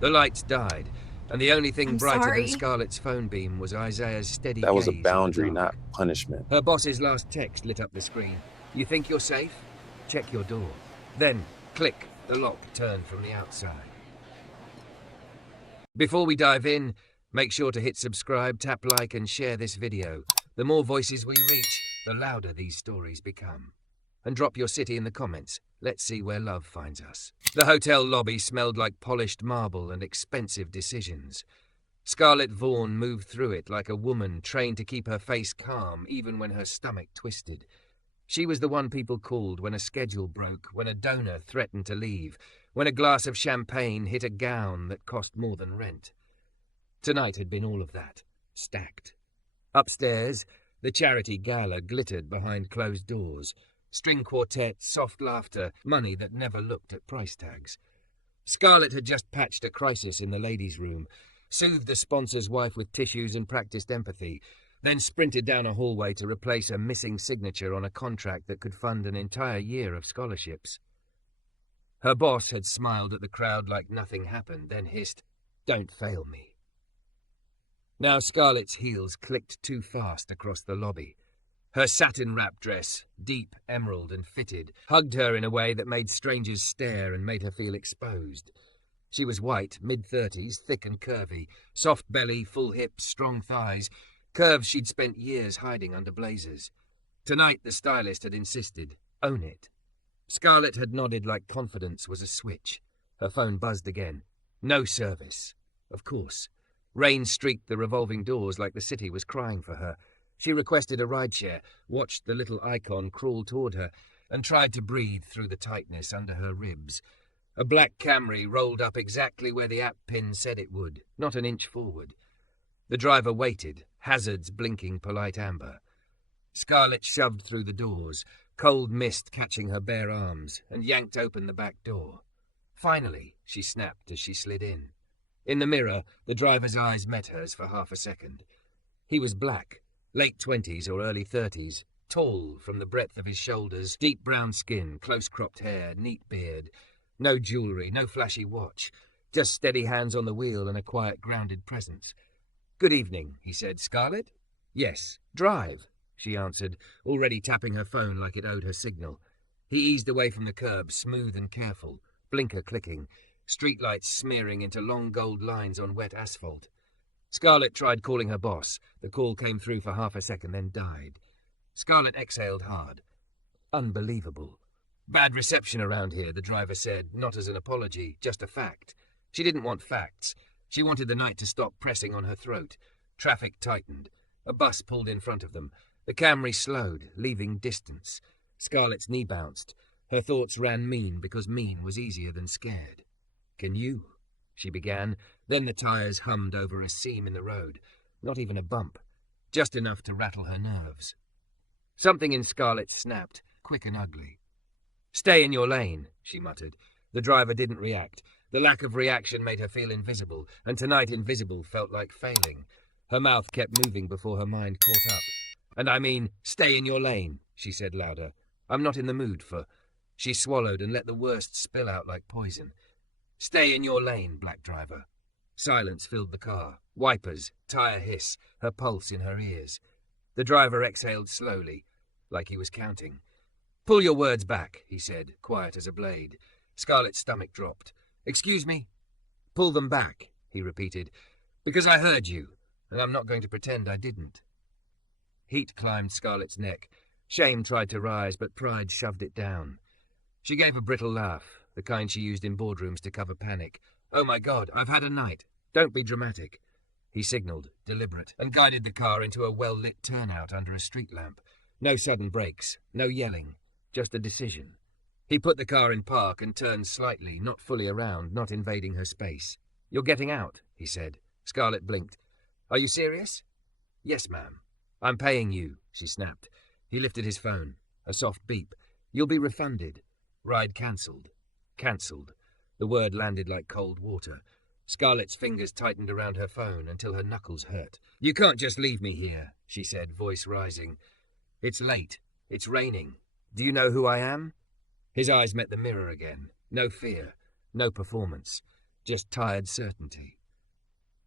The lights died, and the only thing I'm brighter than sorry. Scarlett's phone beam was Isaiah's steady That was a gaze in the boundary, dark. not punishment. Her boss's last text lit up the screen. You think you're safe? Check your door. Then, click, the lock turned from the outside. Before we dive in, make sure to hit subscribe, tap like, and share this video. The more voices we reach, the louder these stories become. And drop your city in the comments. Let's see where love finds us. The hotel lobby smelled like polished marble and expensive decisions. Scarlett Vaughn moved through it like a woman trained to keep her face calm even when her stomach twisted. She was the one people called when a schedule broke, when a donor threatened to leave, when a glass of champagne hit a gown that cost more than rent. Tonight had been all of that, stacked. Upstairs, the charity gala glittered behind closed doors. String quartets, soft laughter, money that never looked at price tags. Scarlett had just patched a crisis in the ladies' room, soothed the sponsor's wife with tissues and practiced empathy, then sprinted down a hallway to replace a missing signature on a contract that could fund an entire year of scholarships. Her boss had smiled at the crowd like nothing happened, then hissed, "Don't fail me." Now Scarlett's heels clicked too fast across the lobby. Her satin-wrap dress, deep emerald and fitted, hugged her in a way that made strangers stare and made her feel exposed. She was white, mid-30s, thick and curvy, soft belly, full hips, strong thighs, curves she'd spent years hiding under blazers. Tonight the stylist had insisted, own it. Scarlett had nodded like confidence was a switch. Her phone buzzed again. No service. Of course. Rain streaked the revolving doors like the city was crying for her. She requested a rideshare, watched the little icon crawl toward her, and tried to breathe through the tightness under her ribs. A black Camry rolled up exactly where the app pin said it would, not an inch forward. The driver waited, hazards blinking polite amber. Scarlett shoved through the doors, cold mist catching her bare arms, and yanked open the back door. Finally, she snapped as she slid in. In the mirror, the driver's eyes met hers for half a second. He was black, late 20s or early 30s, tall from the breadth of his shoulders, deep brown skin, close-cropped hair, neat beard. No jewellery, no flashy watch, just steady hands on the wheel and a quiet, grounded presence. "Good evening," he said. "Scarlett?" "Yes. Drive," she answered, already tapping her phone like it owed her signal. He eased away from the curb, smooth and careful, blinker clicking, streetlights smearing into long gold lines on wet asphalt. Scarlett tried calling her boss. The call came through for half a second, then died. Scarlett exhaled hard. Unbelievable. "Bad reception around here," the driver said, not as an apology, just a fact. She didn't want facts. She wanted the night to stop pressing on her throat. Traffic tightened. A bus pulled in front of them. The Camry slowed, leaving distance. Scarlett's knee bounced. Her thoughts ran mean because mean was easier than scared. "Can you?" she began. Then the tires hummed over a seam in the road. Not even a bump. Just enough to rattle her nerves. Something in Scarlett snapped, quick and ugly. "Stay in your lane," she muttered. The driver didn't react. The lack of reaction made her feel invisible, and tonight invisible felt like failing. Her mouth kept moving before her mind caught up. "And I mean, stay in your lane," she said louder. "I'm not in the mood for—" She swallowed and let the worst spill out like poison. "Stay in your lane, black driver." Silence filled the car. Wipers, tire hiss, her pulse in her ears. The driver exhaled slowly, like he was counting. "Pull your words back," he said, quiet as a blade. Scarlett's stomach dropped. "Excuse me?" "Pull them back," he repeated, "because I heard you, and I'm not going to pretend I didn't." Heat climbed Scarlett's neck. Shame tried to rise, but pride shoved it down. She gave a brittle laugh, the kind she used in boardrooms to cover panic. "Oh my God, I've had a night. Don't be dramatic." He signalled, deliberate, and guided the car into a well-lit turnout under a street lamp. No sudden brakes, no yelling, just a decision. He put the car in park and turned slightly, not fully around, not invading her space. "You're getting out," he said. Scarlett blinked. "Are you serious?" "Yes, ma'am." "I'm paying you," she snapped. He lifted his phone. A soft beep. "You'll be refunded." Ride cancelled. Cancelled. The word landed like cold water. Scarlett's fingers tightened around her phone until her knuckles hurt. "You can't just leave me here," she said, voice rising. "It's late. It's raining. Do you know who I am?" His eyes met the mirror again. No fear. No performance. just tired certainty.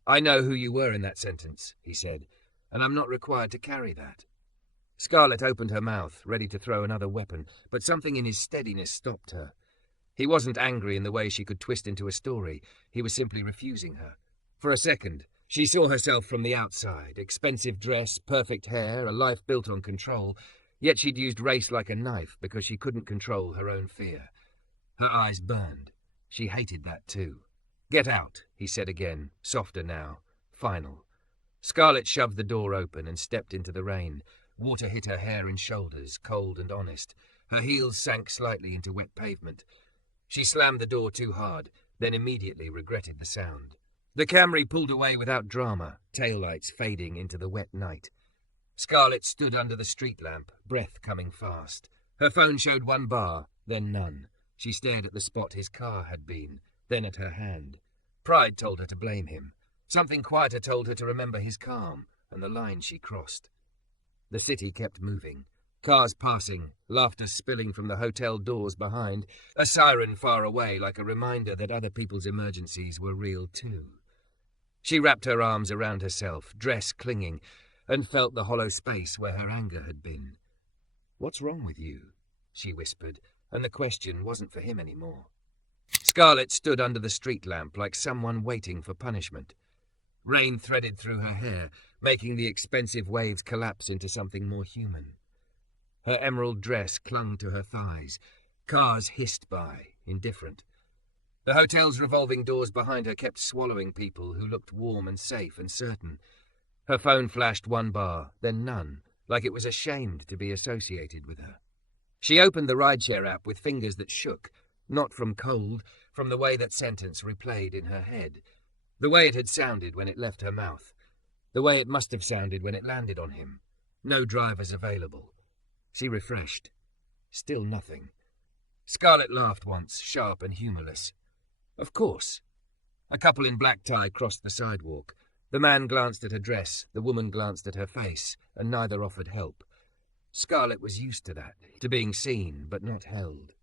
"I know who you were in that sentence," he said, "and I'm not required to carry that." Scarlett opened her mouth, ready to throw another weapon, but something in his steadiness stopped her. He wasn't angry in the way she could twist into a story. He was simply refusing her. For a second, she saw herself from the outside, expensive dress, perfect hair, a life built on control, yet she'd used race like a knife because she couldn't control her own fear. Her eyes burned. She hated that too. "Get out," he said again, softer now, final. Scarlett shoved the door open and stepped into the rain. Water hit her hair and shoulders, cold and honest. Her heels sank slightly into wet pavement. She slammed the door too hard, then immediately regretted the sound. The Camry pulled away without drama, taillights fading into the wet night. Scarlett stood under the street lamp, breath coming fast. Her phone showed 1 bar, then none. She stared at the spot his car had been, then at her hand. Pride told her to blame him. Something quieter told her to remember his calm and the line she crossed. The city kept moving. Cars passing, laughter spilling from the hotel doors behind, a siren far away like a reminder that other people's emergencies were real too. She wrapped her arms around herself, dress clinging, and felt the hollow space where her anger had been. "What's wrong with you?" she whispered, and the question wasn't for him anymore. Scarlett stood under the street lamp like someone waiting for punishment. Rain threaded through her hair, making the expensive waves collapse into something more human. Her emerald dress clung to her thighs. Cars hissed by, indifferent. The hotel's revolving doors behind her kept swallowing people who looked warm and safe and certain. Her phone flashed 1 bar, then none, like it was ashamed to be associated with her. She opened the rideshare app with fingers that shook, not from cold, from the way that sentence replayed in her head, the way it had sounded when it left her mouth, the way it must have sounded when it landed on him. No drivers available. She refreshed. Still nothing. Scarlett laughed once, sharp and humorless. Of course. A couple in black tie crossed the sidewalk. The man glanced at her dress, the woman glanced at her face, and neither offered help. Scarlett was used to that, to being seen but not held.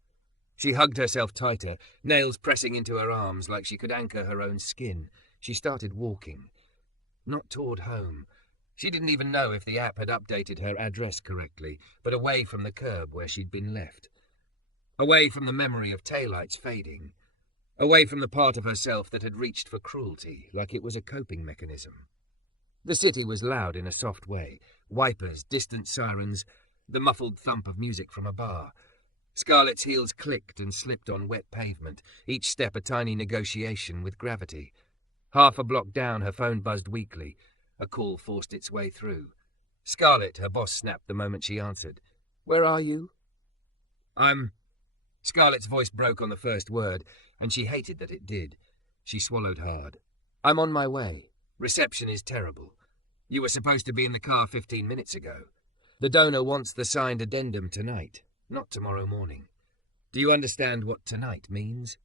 She hugged herself tighter, nails pressing into her arms like she could anchor her own skin. She started walking. Not toward home. She didn't even know if the app had updated her address correctly, but away from the curb where she'd been left. Away from the memory of taillights fading. Away from the part of herself that had reached for cruelty, like it was a coping mechanism. The city was loud in a soft way. Wipers, distant sirens, the muffled thump of music from a bar. Scarlett's heels clicked and slipped on wet pavement, each step a tiny negotiation with gravity. Half a block down, her phone buzzed weakly. A call forced its way through. Scarlett, her boss snapped the moment she answered. "Where are you?" Scarlett's voice broke on the first word, and she hated that it did. She swallowed hard. "I'm on my way. Reception is terrible. You were supposed to be in the car 15 minutes ago. The donor wants the signed addendum tonight, not tomorrow morning. Do you understand what tonight means?"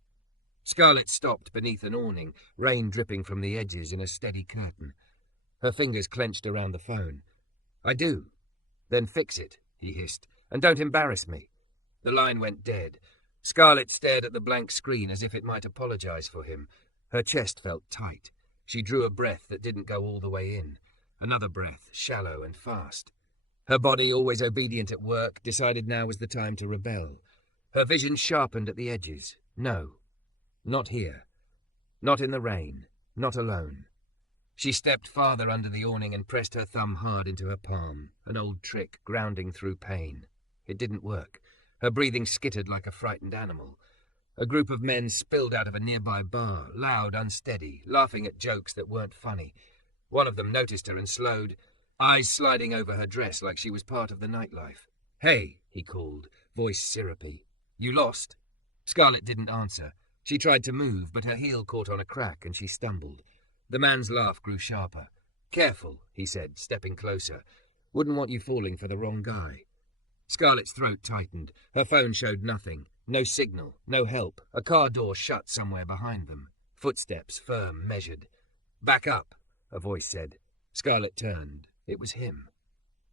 Scarlett stopped beneath an awning, rain dripping from the edges in a steady curtain. Her fingers clenched around the phone. "I do." "Then fix it," he hissed, "and don't embarrass me." The line went dead. Scarlett stared at the blank screen as if it might apologize for him. Her chest felt tight. She drew a breath that didn't go all the way in. Another breath, shallow and fast. Her body, always obedient at work, decided now was the time to rebel. Her vision sharpened at the edges. No. Not here. Not in the rain. Not alone. She stepped farther under the awning and pressed her thumb hard into her palm, an old trick, grounding through pain. It didn't work. Her breathing skittered like a frightened animal. A group of men spilled out of a nearby bar, loud, unsteady, laughing at jokes that weren't funny. One of them noticed her and slowed, eyes sliding over her dress like she was part of the nightlife. "Hey," he called, voice syrupy. "You lost?" Scarlett didn't answer. She tried to move, but her heel caught on a crack and she stumbled. The man's laugh grew sharper. "Careful," he said, stepping closer. "Wouldn't want you falling for the wrong guy." Scarlett's throat tightened. Her phone showed nothing. No signal, no help. A car door shut somewhere behind them. Footsteps, firm, measured. "Back up," a voice said. Scarlett turned. It was him.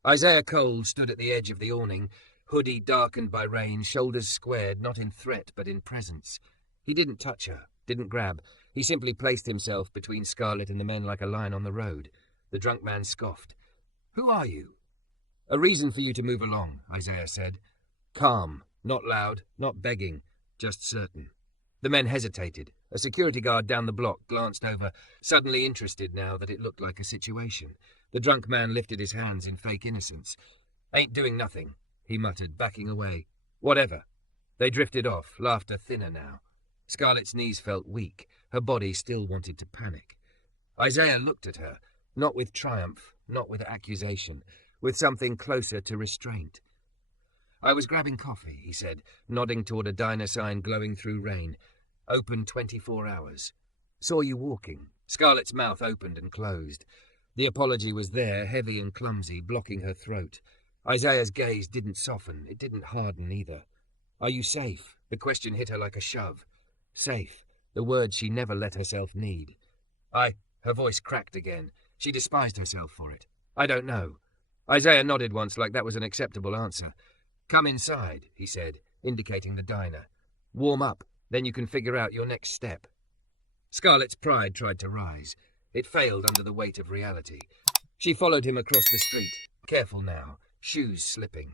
Isaiah Cole stood at the edge of the awning, hoodie darkened by rain, shoulders squared, not in threat but in presence. He didn't touch her, didn't grab. He simply placed himself between Scarlett and the men like a lion on the road. The drunk man scoffed. "Who are you?" "A reason for you to move along," Isaiah said. Calm, not loud, not begging, just certain. The men hesitated. A security guard down the block glanced over, suddenly interested now that it looked like a situation. The drunk man lifted his hands in fake innocence. "Ain't doing nothing," he muttered, backing away. "Whatever." They drifted off, laughter thinner now. Scarlett's knees felt weak. Her body still wanted to panic. Isaiah looked at her, not with triumph, not with accusation, with something closer to restraint. "I was grabbing coffee," he said, nodding toward a diner sign glowing through rain. "Open 24 hours. Saw you walking." Scarlett's mouth opened and closed. The apology was there, heavy and clumsy, blocking her throat. Isaiah's gaze didn't soften. It didn't harden either. "Are you safe?" The question hit her like a shove. Safe. The word she never let herself need. Her voice cracked again. She despised herself for it. "I don't know." Isaiah nodded once like that was an acceptable answer. "Come inside," he said, indicating the diner. "Warm up, then you can figure out your next step." Scarlett's pride tried to rise. It failed under the weight of reality. She followed him across the street, careful now, shoes slipping.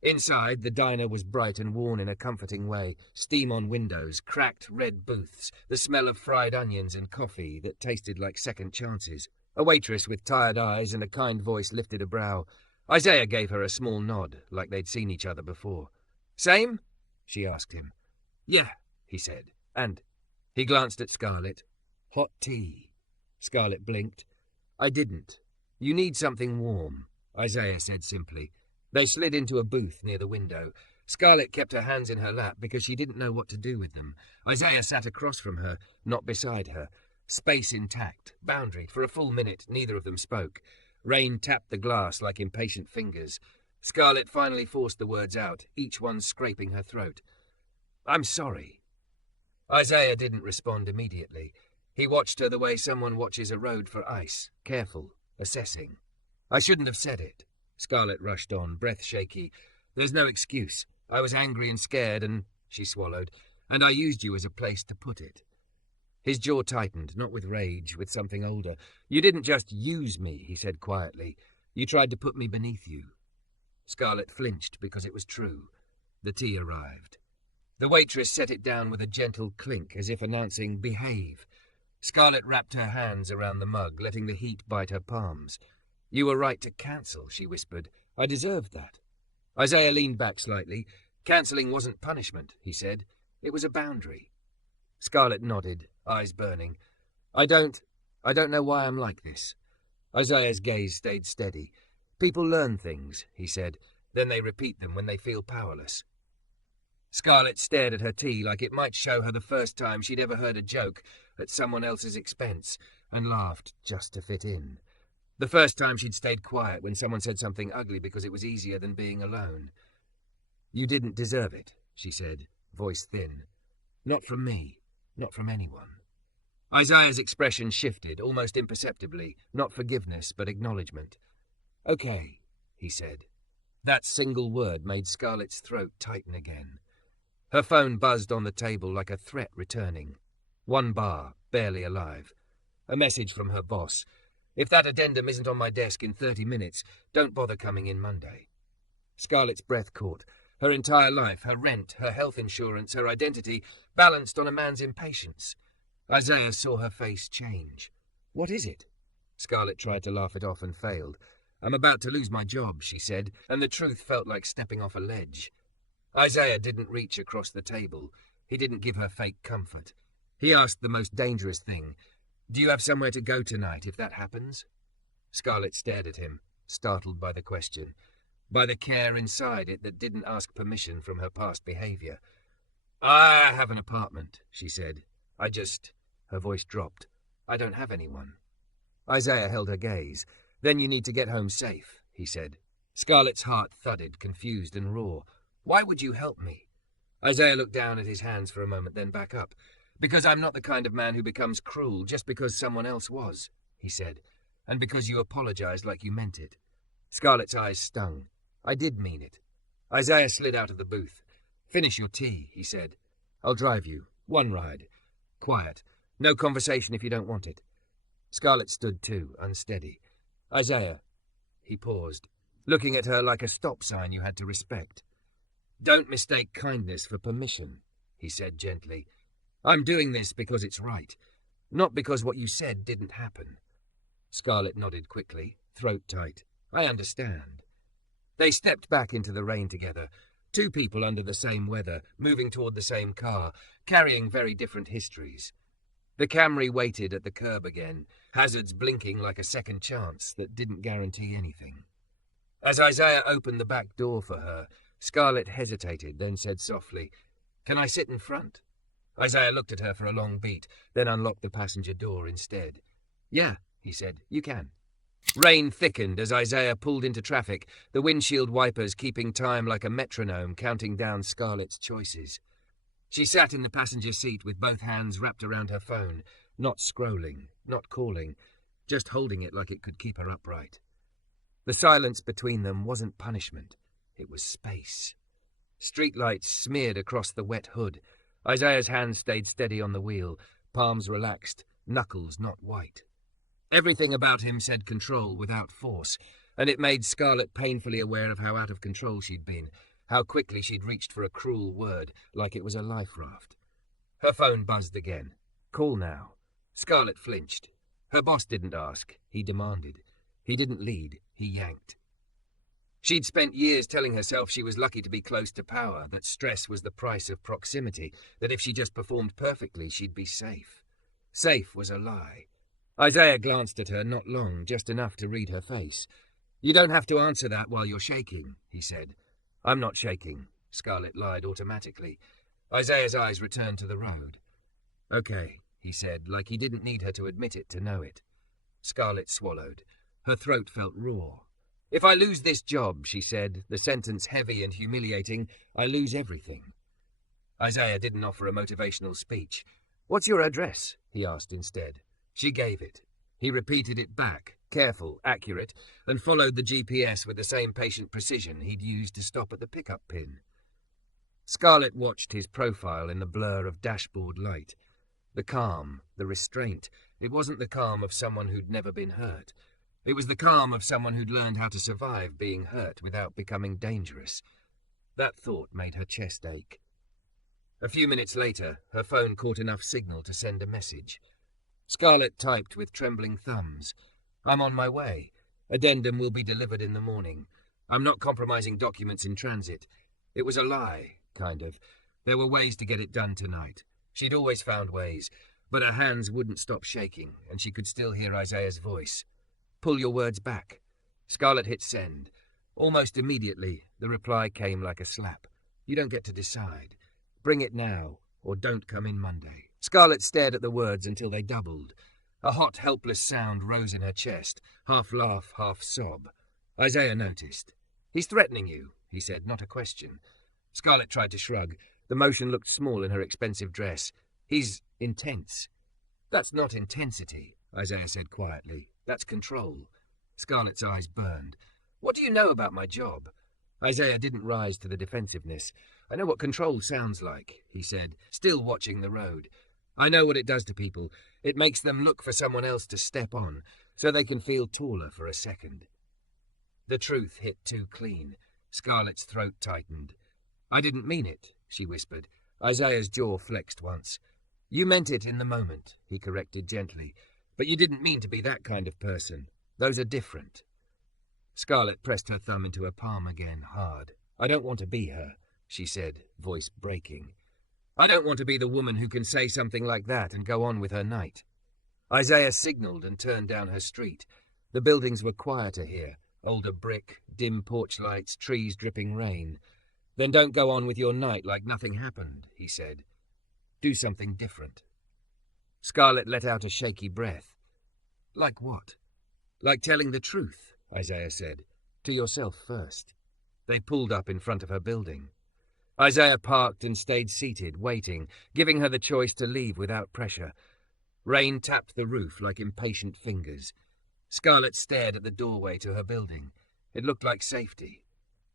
Inside, the diner was bright and worn in a comforting way, steam on windows, cracked red booths, the smell of fried onions and coffee that tasted like second chances. A waitress with tired eyes and a kind voice lifted a brow. Isaiah gave her a small nod, like they'd seen each other before. "Same?" she asked him. "Yeah," he said, and he glanced at Scarlett. "Hot tea." Scarlett blinked. "I didn't. You need something warm," Isaiah said simply. They slid into a booth near the window. Scarlett kept her hands in her lap because she didn't know what to do with them. Isaiah sat across from her, not beside her. Space intact, boundary. For a full minute, neither of them spoke. Rain tapped the glass like impatient fingers. Scarlett finally forced the words out, each one scraping her throat. "I'm sorry." Isaiah didn't respond immediately. He watched her the way someone watches a road for ice, careful, assessing. "I shouldn't have said it." Scarlett rushed on, breath shaky. "There's no excuse. I was angry and scared and," she swallowed, "and I used you as a place to put it." His jaw tightened, not with rage, with something older. "You didn't just use me," he said quietly. "You tried to put me beneath you." Scarlett flinched because it was true. The tea arrived. The waitress set it down with a gentle clink, as if announcing, "Behave." Scarlett wrapped her hands around the mug, letting the heat bite her palms. "You were right to cancel," she whispered. "I deserved that." Isaiah leaned back slightly. "Cancelling wasn't punishment," he said. "It was a boundary." Scarlett nodded, eyes burning. I don't know why I'm like this." Isaiah's gaze stayed steady. "People learn things," he said. "Then they repeat them when they feel powerless." Scarlett stared at her tea like it might show her the first time she'd ever heard a joke at someone else's expense, and laughed just to fit in. The first time she'd stayed quiet when someone said something ugly because it was easier than being alone. "You didn't deserve it," she said, voice thin. "Not from me, not from anyone." Isaiah's expression shifted, almost imperceptibly, not forgiveness, but acknowledgement. "Okay," he said. That single word made Scarlett's throat tighten again. Her phone buzzed on the table like a threat returning. One bar, barely alive. A message from her boss. "If that addendum isn't on my desk in 30 minutes, don't bother coming in Monday." Scarlett's breath caught. Her entire life, her rent, her health insurance, her identity, balanced on a man's impatience. Isaiah saw her face change. "What is it?" Scarlett tried to laugh it off and failed. "I'm about to lose my job," she said, and the truth felt like stepping off a ledge. Isaiah didn't reach across the table. He didn't give her fake comfort. He asked the most dangerous thing. "Do you have somewhere to go tonight if that happens?" Scarlett stared at him, startled by the question, by the care inside it that didn't ask permission from her past behavior. "I have an apartment," she said. Her voice dropped. "I don't have anyone." Isaiah held her gaze. "Then you need to get home safe," he said. Scarlett's heart thudded, confused and raw. "Why would you help me?" Isaiah looked down at his hands for a moment, then back up. "Because I'm not the kind of man who becomes cruel just because someone else was," he said. "And because you apologized like you meant it." Scarlett's eyes stung. "I did mean it." Isaiah slid out of the booth. "Finish your tea," he said. "I'll drive you. One ride. Quiet. No conversation if you don't want it. Scarlett stood too, unsteady. Isaiah. He paused, looking at her like a stop sign you had to respect. Don't mistake kindness for permission, he said gently. I'm doing this because it's right, not because what you said didn't happen. Scarlett nodded quickly, throat tight. I understand. They stepped back into the rain together, two people under the same weather, moving toward the same car, carrying very different histories. The Camry waited at the curb again, hazards blinking like a second chance that didn't guarantee anything. As Isaiah opened the back door for her, Scarlett hesitated, then said softly, Can I sit in front? Isaiah looked at her for a long beat, then unlocked the passenger door instead. Yeah, he said, you can. Rain thickened as Isaiah pulled into traffic, the windshield wipers keeping time like a metronome counting down Scarlett's choices. She sat in the passenger seat with both hands wrapped around her phone, not scrolling, not calling, just holding it like it could keep her upright. The silence between them wasn't punishment, it was space. Streetlights smeared across the wet hood. Isaiah's hand stayed steady on the wheel, palms relaxed, knuckles not white. Everything about him said control without force, and it made Scarlett painfully aware of how out of control she'd been, how quickly she'd reached for a cruel word, like it was a life raft. Her phone buzzed again. Call now. Scarlett flinched. Her boss didn't ask, he demanded. He didn't lead, he yanked. She'd spent years telling herself she was lucky to be close to power, that stress was the price of proximity, that if she just performed perfectly, she'd be safe. Safe was a lie. Isaiah glanced at her, not long, just enough to read her face. You don't have to answer that while you're shaking, he said. I'm not shaking, Scarlett lied automatically. Isaiah's eyes returned to the road. Okay, he said, like he didn't need her to admit it to know it. Scarlett swallowed. Her throat felt raw. If I lose this job, she said, the sentence heavy and humiliating, I lose everything. Isaiah didn't offer a motivational speech. What's your address? He asked instead. She gave it. He repeated it back, careful, accurate, and followed the GPS with the same patient precision he'd used to stop at the pickup pin. Scarlett watched his profile in the blur of dashboard light. The calm, the restraint. It wasn't the calm of someone who'd never been hurt. It was the calm of someone who'd learned how to survive being hurt without becoming dangerous. That thought made her chest ache. A few minutes later, her phone caught enough signal to send a message. Scarlett typed with trembling thumbs. I'm on my way. Addendum will be delivered in the morning. I'm not compromising documents in transit. It was a lie, kind of. There were ways to get it done tonight. She'd always found ways, but her hands wouldn't stop shaking, and she could still hear Isaiah's voice. Pull your words back. Scarlett hit send. Almost immediately, the reply came like a slap. You don't get to decide. Bring it now, or don't come in Monday. Scarlett stared at the words until they doubled. A hot, helpless sound rose in her chest, half laugh, half sob. Isaiah noticed. He's threatening you, he said, not a question. Scarlett tried to shrug. The motion looked small in her expensive dress. He's intense. That's not intensity, Isaiah said quietly. That's control. Scarlett's eyes burned. What do you know about my job? Isaiah didn't rise to the defensiveness. I know what control sounds like, he said, still watching the road. I know what it does to people. It makes them look for someone else to step on, so they can feel taller for a second. The truth hit too clean. Scarlett's throat tightened. I didn't mean it, she whispered. Isaiah's jaw flexed once. You meant it in the moment, he corrected gently. But you didn't mean to be that kind of person. Those are different. Scarlett pressed her thumb into her palm again, hard. I don't want to be her, she said, voice breaking. I don't want to be the woman who can say something like that and go on with her night. Isaiah signaled and turned down her street. The buildings were quieter here. Older brick, dim porch lights, trees dripping rain. Then don't go on with your night like nothing happened, he said. Do something different. Scarlett let out a shaky breath. Like what? Like telling the truth, Isaiah said. To yourself first. They pulled up in front of her building. Isaiah parked and stayed seated, waiting, giving her the choice to leave without pressure. Rain tapped the roof like impatient fingers. Scarlett stared at the doorway to her building. It looked like safety.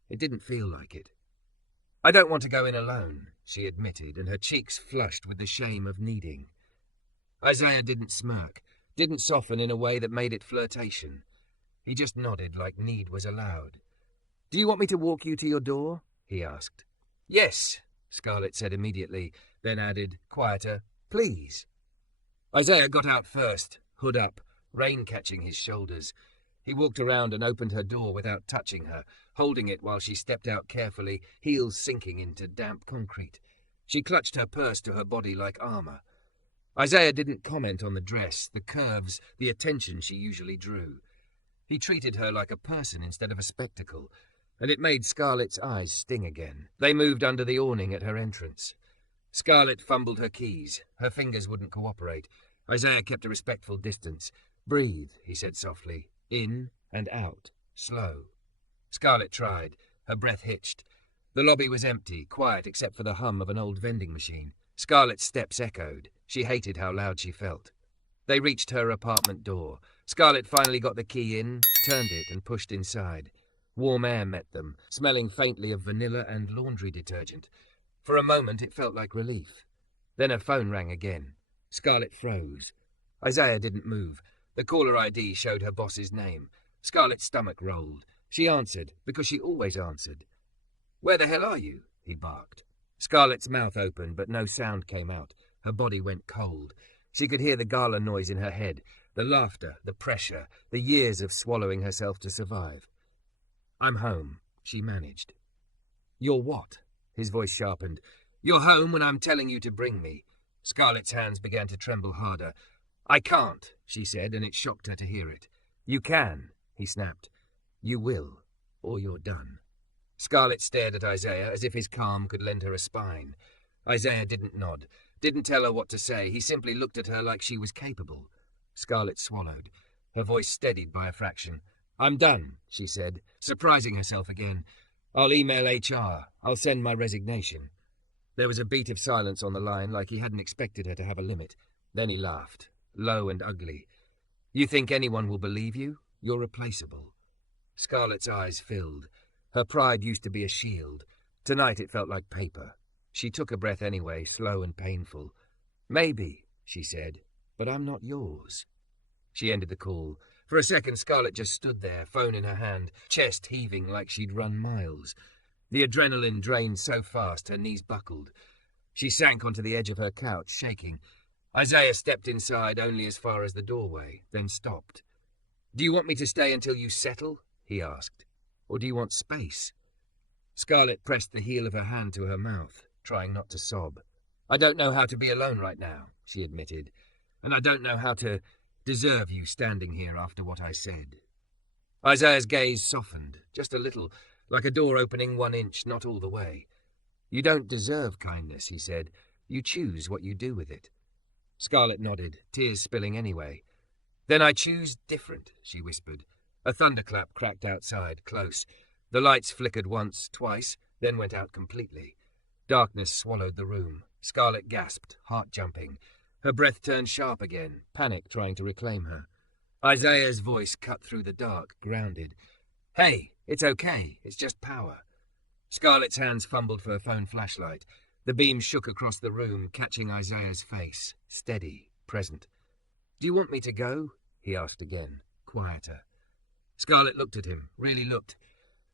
It didn't feel like it. I don't want to go in alone, she admitted, and her cheeks flushed with the shame of needing. Isaiah didn't smirk, didn't soften in a way that made it flirtation. He just nodded like need was allowed. "Do you want me to walk you to your door?" he asked. "Yes," Scarlett said immediately, then added, quieter, "Please." Isaiah got out first, hood up, rain catching his shoulders. He walked around and opened her door without touching her, holding it while she stepped out carefully, heels sinking into damp concrete. She clutched her purse to her body like armor. Isaiah didn't comment on the dress, the curves, the attention she usually drew. He treated her like a person instead of a spectacle, and it made Scarlett's eyes sting again. They moved under the awning at her entrance. Scarlett fumbled her keys. Her fingers wouldn't cooperate. Isaiah kept a respectful distance. "Breathe," he said softly. "In and out. Slow." Scarlett tried. Her breath hitched. The lobby was empty, quiet except for the hum of an old vending machine. Scarlett's steps echoed. She hated how loud she felt. They reached her apartment door. Scarlett finally got the key in, turned it, and pushed inside. Warm air met them, smelling faintly of vanilla and laundry detergent. For a moment it felt like relief. Then her phone rang again. Scarlett froze. Isaiah didn't move. The caller ID showed her boss's name. Scarlett's stomach rolled. She answered, because she always answered. "Where the hell are you?" he barked. Scarlett's mouth opened, but no sound came out. Her body went cold. She could hear the gala noise in her head, the laughter, the pressure, the years of swallowing herself to survive. "I'm home," she managed. "You're what?" His voice sharpened. "You're home when I'm telling you to bring me." Scarlett's hands began to tremble harder. "I can't," she said, and it shocked her to hear it. "You can," he snapped. "You will, or you're done." Scarlett stared at Isaiah as if his calm could lend her a spine. Isaiah didn't nod, didn't tell her what to say. He simply looked at her like she was capable. Scarlett swallowed, her voice steadied by a fraction. "I'm done," she said, surprising herself again. "I'll email HR. I'll send my resignation." There was a beat of silence on the line, like he hadn't expected her to have a limit. Then he laughed, low and ugly. "You think anyone will believe you? You're replaceable." Scarlett's eyes filled. Her pride used to be a shield. Tonight it felt like paper. She took a breath anyway, slow and painful. "Maybe," she said, "but I'm not yours." She ended the call. For a second, Scarlett just stood there, phone in her hand, chest heaving like she'd run miles. The adrenaline drained so fast her knees buckled. She sank onto the edge of her couch, shaking. Isaiah stepped inside only as far as the doorway, then stopped. "Do you want me to stay until you settle?" he asked. "Or do you want space?" Scarlett pressed the heel of her hand to her mouth, trying not to sob. "I don't know how to be alone right now," she admitted. "And I don't know how to deserve you standing here after what I said." Isaiah's gaze softened, just a little, like a door opening 1 inch, not all the way. "You don't deserve kindness," he said. "You choose what you do with it." Scarlett nodded, tears spilling anyway. "Then I choose different," she whispered. A thunderclap cracked outside, close. The lights flickered once, twice, then went out completely. Darkness swallowed the room. Scarlett gasped, heart jumping. Her breath turned sharp again, panic trying to reclaim her. Isaiah's voice cut through the dark, grounded. "Hey, it's okay. It's just power." Scarlett's hands fumbled for her phone flashlight. The beam shook across the room, catching Isaiah's face, steady, present. "Do you want me to go?" he asked again, quieter. Scarlett looked at him, really looked.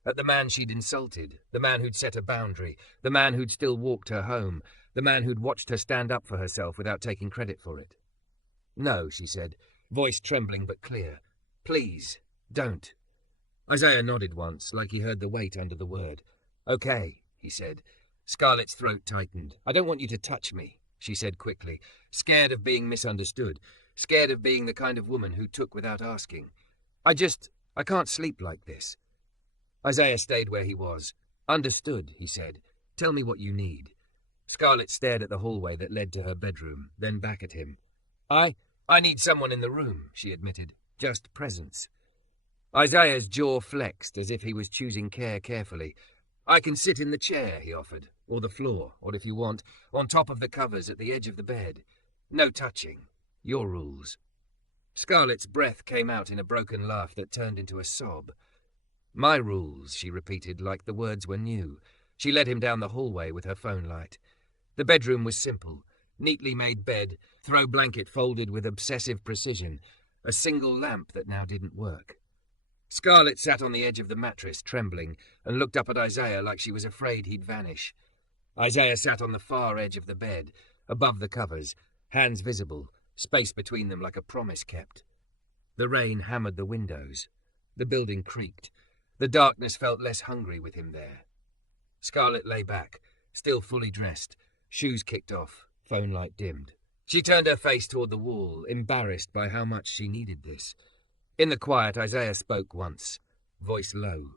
At the man she'd insulted, the man who'd set a boundary, the man who'd still walked her home, the man who'd watched her stand up for herself without taking credit for it. "No," she said, voice trembling but clear. "Please, don't." Isaiah nodded once, like he heard the weight under the word. "Okay," he said. Scarlett's throat tightened. "I don't want you to touch me," she said quickly, scared of being misunderstood, scared of being the kind of woman who took without asking. I can't sleep like this." Isaiah stayed where he was. "Understood," he said. "Tell me what you need." Scarlett stared at the hallway that led to her bedroom, then back at him. I need someone in the room," she admitted. "Just presence." Isaiah's jaw flexed as if he was choosing care carefully. "I can sit in the chair," he offered, "or the floor, or if you want, on top of the covers at the edge of the bed. No touching. Your rules." Scarlett's breath came out in a broken laugh that turned into a sob. "My rules," she repeated, like the words were new. She led him down the hallway with her phone light. The bedroom was simple. Neatly made bed, throw blanket folded with obsessive precision, a single lamp that now didn't work. Scarlett sat on the edge of the mattress, trembling, and looked up at Isaiah like she was afraid he'd vanish. Isaiah sat on the far edge of the bed, above the covers, hands visible, space between them like a promise kept. The rain hammered the windows. The building creaked. The darkness felt less hungry with him there. Scarlett lay back, still fully dressed, shoes kicked off, phone light dimmed. She turned her face toward the wall, embarrassed by how much she needed this. In the quiet, Isaiah spoke once, voice low.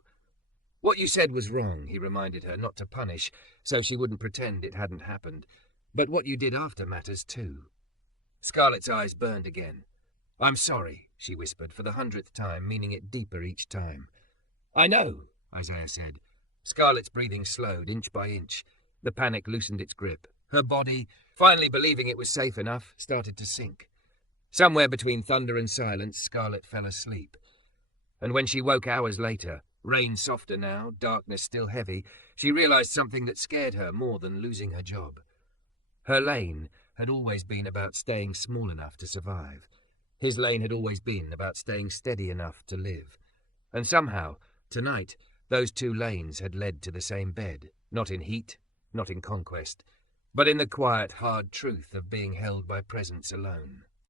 What you said was wrong, he reminded her, not to punish, so she wouldn't pretend it hadn't happened. But what you did after matters too. Scarlett's eyes burned again. I'm sorry, she whispered, for the 100th time, meaning it deeper each time. I know, Isaiah said. Scarlett's breathing slowed, inch by inch. The panic loosened its grip. Her body, finally believing it was safe enough, started to sink. Somewhere between thunder and silence, Scarlett fell asleep. And when she woke hours later, rain softer now, darkness still heavy, she realized something that scared her more than losing her job. Her lane had always been about staying small enough to survive. His lane had always been about staying steady enough to live. And somehow, tonight, those two lanes had led to the same bed, not in heat, not in conquest, but in the quiet, hard truth of being held by presence alone.